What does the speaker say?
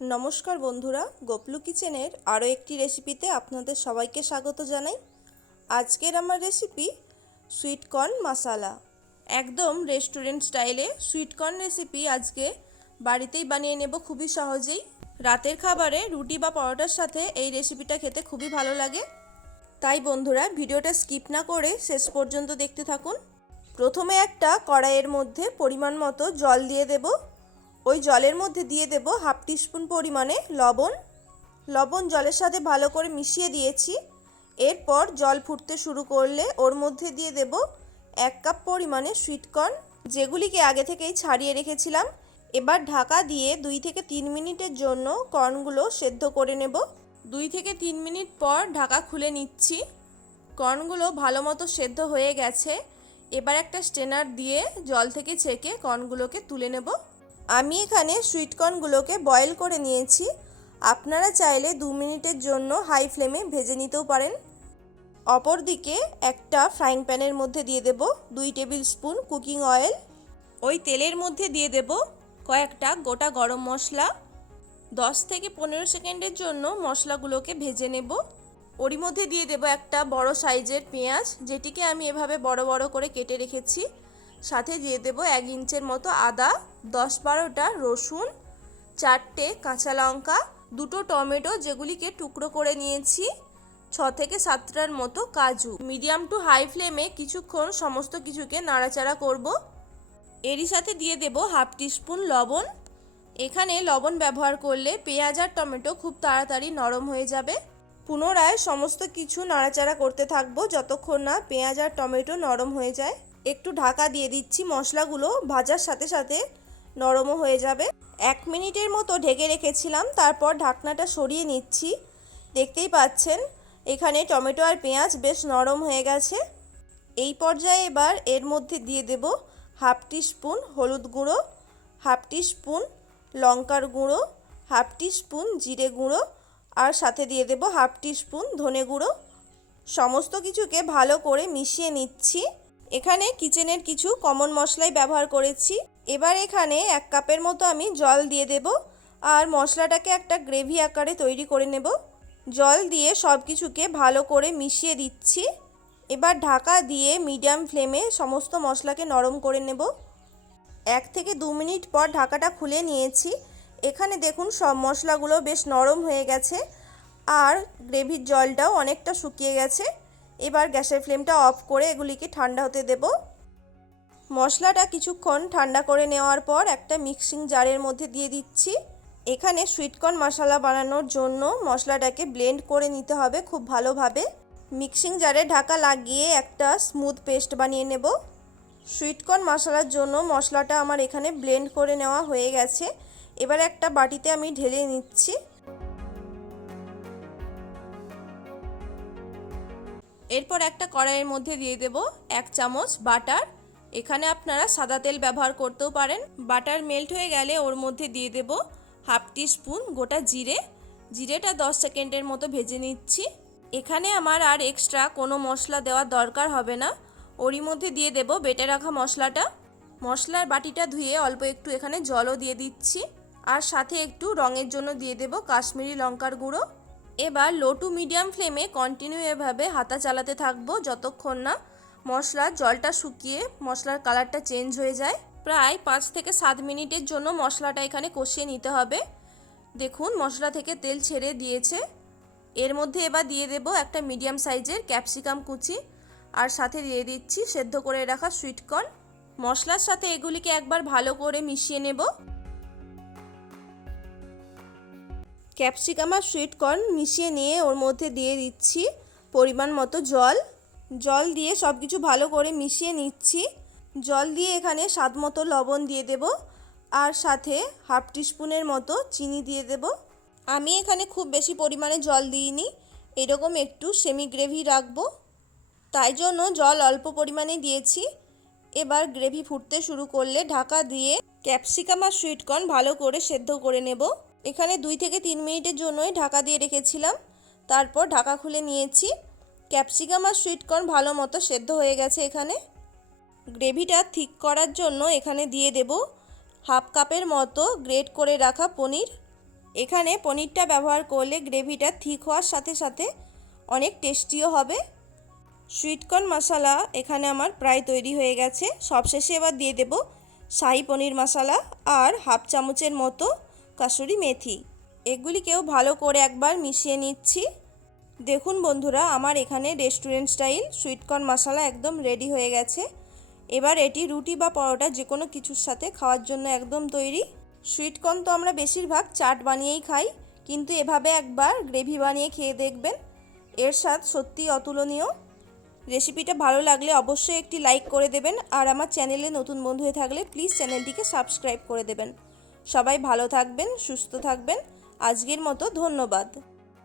নমস্কার বন্ধুরা, গোপলু কিচেনের আরও একটি রেসিপিতে আপনাদের সবাইকে স্বাগত জানাই। আজকের আমার রেসিপি সুইট কর্ন মশলা। একদম রেস্টুরেন্ট স্টাইলে সুইট কর্ন রেসিপি আজকে বাড়িতেই বানিয়ে নেব খুবই সহজেই। রাতের খাবারে রুটি বা পরোটার সাথে এই রেসিপিটা খেতে খুবই ভালো লাগে। তাই বন্ধুরা ভিডিওটা স্কিপ না করে শেষ পর্যন্ত দেখতে থাকুন। প্রথমে একটা কড়াইয়ের মধ্যে পরিমাণ মতো জল দিয়ে দেব। ওই জলের মধ্যে দিয়ে দেব হাফ টিস্পুন পরিমাণে লবণ জলের সাথে ভালো করে মিশিয়ে দিয়েছি। এরপর জল ফুটতে শুরু করলে ওর মধ্যে দিয়ে দেব 1 কাপ পরিমাণে সুইট কর্ন, যেগুলিকে আগে থেকেই ছাড়িয়ে রেখেছিলাম। এবার ঢাকা দিয়ে 2 থেকে 3 মিনিটের জন্য কর্নগুলো সেদ্ধ করে নেব। 2 থেকে 3 মিনিট পর ঢাকা খুলে নিচ্ছি। কর্নগুলো ভালো মতো সেদ্ধ হয়ে গেছে। এবার একটা স্ট্রেনার দিয়ে জল থেকে ছেঁকে কর্নগুলোকে তুলে নেব। আমি এখানে সুইট কর্নগুলোকে বয়েল করে নিয়েছি। আপনারা চাইলে 2 মিনিটের জন্য হাই ফ্লেমে ভেজে নিতেও পারেন। অপরদিকে একটা ফ্রাইং প্যানের মধ্যে দিয়ে দেব 2 টেবিল স্পুন কুকিং অয়েল। ওই তেলের মধ্যে দিয়ে দেব কয়েকটা গোটা গরম মশলা। 10 থেকে 15 সেকেন্ডের জন্য মশলাগুলোকে ভেজে নেব। ওরই মধ্যে দিয়ে দেব একটা বড় সাইজের পেঁয়াজ, যেটিকে আমি এভাবে বড় বড় করে কেটে রেখেছি। সাথে দিয়ে দেব 1 ইঞ্চের মতো আদা, 10-12টা রসুন, 4টে কাঁচা লঙ্কা, 2টো টমেটো যেগুলিকে টুকরো করে নিয়েছি, 6 থেকে 7টার মতো কাজু। মিডিয়াম টু হাই ফ্লেমে কিছুক্ষণ সমস্ত কিছুকে নাড়াচাড়া করব। এরই সাথে দিয়ে দেব হাফ টিস্পুন লবণ। এখানে লবণ ব্যবহার করলে পেঁয়াজ আর টমেটো খুব তাড়াতাড়ি নরম হয়ে যাবে। পুনরায় সমস্ত কিছু নাড়াচাড়া করতে থাকবো যতক্ষণ না পেঁয়াজ আর টমেটো নরম হয়ে যায়। একটু ঢাকা দিয়ে দিচ্ছি, মশলাগুলো ভাজার সাথে সাথে নরমও হয়ে যাবে। 1 মিনিটের মতো ঢেকে রেখেছিলাম, তারপর ঢাকনাটা সরিয়ে নিচ্ছি। দেখতেই পাচ্ছেন এখানে টমেটো আর পেঁয়াজ বেশ নরম হয়ে গেছে। এই পর্যায়ে এবার এর মধ্যে দিয়ে দেব হাফ টিস্পুন হলুদ গুঁড়ো, হাফ টিস্পুন লঙ্কার গুঁড়ো, হাফ টিস্পুন জিরে গুঁড়ো, আর সাথে দিয়ে দেব হাফ টিস্পুন ধনে গুঁড়ো। সমস্ত কিছুকে ভালো করে মিশিয়ে নিচ্ছি। এখানে কিচেনের কিছু কমন মশলাই ব্যবহার করেছি। এবার এখানে 1 কাপের মতো আমি জল দিয়ে দেব আর মশলাটাকে একটা গ্রেভি আকারে তৈরি করে নেব। জল দিয়ে সব কিছুকে ভালো করে মিশিয়ে দিচ্ছি। এবার ঢাকা দিয়ে মিডিয়াম ফ্লেমে সমস্ত মশলাকে নরম করে নেব। 1 থেকে 2 মিনিট পর ঢাকাটা খুলে নিয়েছি। এখানে দেখুন সব মশলাগুলো বেশ নরম হয়ে গেছে আর গ্রেভির জলটাও অনেকটা শুকিয়ে গেছে। এবার গ্যাসের ফ্লেমটা অফ করে এগুলিকে ঠান্ডা হতে দেব। মশলাটা কিছুক্ষণ ঠান্ডা করে নেওয়ার পর একটা মিক্সিং জারের মধ্যে দিয়ে দিচ্ছি। এখানে সুইটকর্ন মশলা বানানোর জন্য মশলাটাকে ব্লেন্ড করে নিতে হবে খুব ভালোভাবে। মিক্সিং জারে ঢাকা লাগিয়ে একটা স্মুথ পেস্ট বানিয়ে নেব। সুইটকর্ন মশলার জন্য মশলাটা আমার এখানে ব্লেন্ড করে নেওয়া হয়ে গেছে। এবার একটা বাটিতে আমি ঢেলে নিচ্ছি। এরপর একটা কড়াইয়ের মধ্যে দিয়ে দেব 1 চামচ বাটার। এখানে আপনারা সাদা তেল ব্যবহার করতেও পারেন। বাটার মেল্ট হয়ে গেলে ওর মধ্যে দিয়ে দেব হাফ টিস্পুন গোটা জিরে। জিরেটা 10 সেকেন্ডের মতো ভেজে নিচ্ছি। এখানে আমার আর এক্সট্রা কোনো মশলা দেওয়ার দরকার হবে না। ওরই মধ্যে দিয়ে দেব বেটে রাখা মশলাটা। মশলার বাটিটা ধুয়ে অল্প একটু এখানে জলও দিয়ে দিচ্ছি আর সাথে একটু রঙের জন্য দিয়ে দেব কাশ্মীরি লঙ্কার গুঁড়ো। এবার লো টু মিডিয়াম ফ্লেমে কন্টিনিউ এভাবে হাতা চালাতে থাকবো যতক্ষণ না মশলার জলটা শুকিয়ে মশলার কালারটা চেঞ্জ হয়ে যায়। প্রায় 5 থেকে 7 মিনিটের জন্য মশলাটা এখানে কষিয়ে নিতে হবে। দেখুন মশলা থেকে তেল ছেড়ে দিয়েছে। এর মধ্যে এবার দিয়ে দেব একটা মিডিয়াম সাইজের ক্যাপসিকাম কুচি আর সাথে দিয়ে দিচ্ছি সেদ্ধ করে রাখা সুইটকর্ন। মশলার সাথে এগুলিকে একবার ভালো করে মিশিয়ে নেব। ক্যাপসিকাম আর সুইটকর্ন মিশিয়ে নিয়ে ওর মধ্যে দিয়ে দিচ্ছি পরিমাণ মতো জল দিয়ে সব কিছু ভালো করে মিশিয়ে নিচ্ছি। জল দিয়ে এখানে স্বাদ মতো লবণ দিয়ে দেব আর সাথে হাফ টিস্পুনের মতো চিনি দিয়ে দেব। আমি এখানে খুব বেশি পরিমাণে জল দিইনি, এরকম একটু সেমি গ্রেভি রাখবো, তাই জন্য জল অল্প পরিমাণে দিয়েছি। এবার গ্রেভি ফুটতে শুরু করলে ঢাকা দিয়ে ক্যাপসিকাম আর সুইটকর্ন ভালো করে সেদ্ধ করে নেব। এখানে 2 থেকে 3 মিনিটের জন্যই ঢাকা দিয়ে রেখেছিলাম, তারপর ঢাকা খুলে নিয়েছি। ক্যাপসিকাম আর সুইটকর্ন ভালো মতো সেদ্ধ হয়ে গেছে। এখানে গ্রেভিটা ঠিক করার জন্য এখানে দিয়ে দেব হাফ কাপের মতো গ্রেট করে রাখা পনির। এখানে পনিরটা ব্যবহার করলে গ্রেভিটা থিক হওয়ার সাথে সাথে অনেক টেস্টিও হবে। সুইটকর্ন মশলা এখানে আমার প্রায় তৈরি হয়ে গেছে। সবশেষে এবার দিয়ে দেব শাহি পনির মশলা আর হাফ চামচের মতো কাসুরি মেথি। এগুলিকেও ভালো করে একবার মিশিয়ে নিচ্ছি। দেখুন বন্ধুরা, আমার এখানে রেস্টুরেন্ট স্টাইল সুইটকর্ন মশলা একদম রেডি হয়ে গেছে। এবার এটি রুটি বা পরোটা যে কোনো কিছুর সাথে খাওয়ার জন্য একদম তৈরি। সুইটকর্ন তো আমরা বেশিরভাগ চাট বানিয়েই খাই, কিন্তু এভাবে একবার গ্রেভি বানিয়ে খেয়ে দেখবেন, এর স্বাদ সত্যিই অতুলনীয়। রেসিপিটা ভালো লাগলে অবশ্যই একটি লাইক করে দেবেন, আর আমার চ্যানেলে নতুন বন্ধু হয়ে থাকলে প্লিজ চ্যানেলটিকে সাবস্ক্রাইব করে দেবেন। সবাই ভালো থাকবেন, সুস্থ থাকবেন। আজকের মতো ধন্যবাদ।